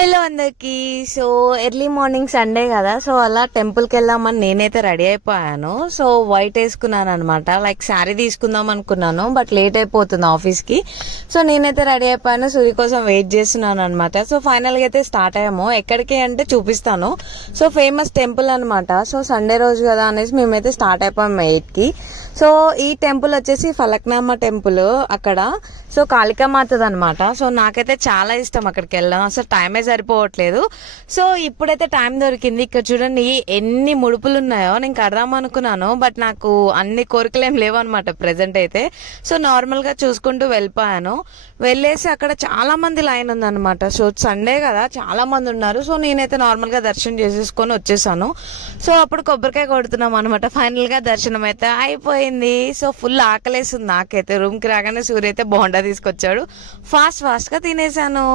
Hello అందరికి. So early morning Sunday కదా, so అలా టెంపుల్కి వెళ్దామని నేనైతే రెడీ అయిపోయాను. సో వైట్ వేసుకున్నాను అనమాట, లైక్ శారీ తీసుకుందాం అనుకున్నాను, బట్ లేట్ అయిపోతుంది ఆఫీస్కి. సో నేనైతే రెడీ అయిపోయాను, సూర్య కోసం వెయిట్ చేస్తున్నాను అనమాట. సో ఫైనల్గా అయితే స్టార్ట్ అయ్యాము. ఎక్కడికి అంటే చూపిస్తాను. సో ఫేమస్ టెంపుల్ అనమాట. సో సండే రోజు కదా అనేసి మేమైతే స్టార్ట్ అయిపోయాము 8కి. సో ఈ టెంపుల్ వచ్చేసి ఫలక్నామా టెంపుల్ అక్కడ. సో కాళికామాతది అనమాట. సో నాకైతే చాలా ఇష్టం అక్కడికి వెళ్ళాం, అసలు టైమే సరిపోవట్లేదు. సో ఇప్పుడైతే టైం దొరికింది. ఇక్కడ చూడండి ఎన్ని ముడుపులు ఉన్నాయో. నేను కడదాం అనుకున్నాను, బట్ నాకు అన్ని కోరికలు ఏం లేవు అనమాట ప్రెసెంట్ అయితే. సో నార్మల్ గా చూసుకుంటూ వెళ్ళిపోయాను. వెళ్ళేసి అక్కడ చాలా మంది లైన్ ఉందన్నమాట. సో సండే కదా, చాలా మంది ఉన్నారు. సో నేనైతే నార్మల్ గా దర్శనం చేసేసుకొని వచ్చేసాను. సో అప్పుడు కొబ్బరికాయ కొడుతున్నాం అనమాట. ఫైనల్ గా దర్శనం అయితే అయిపోయింది. సో ఫుల్ ఆకలేస్తుంది నాకైతే. రూమ్ కి రాగానే సూర్య అయితే బోండా తీసుకొచ్చాడు. ఫాస్ట్ గా తినేసాను.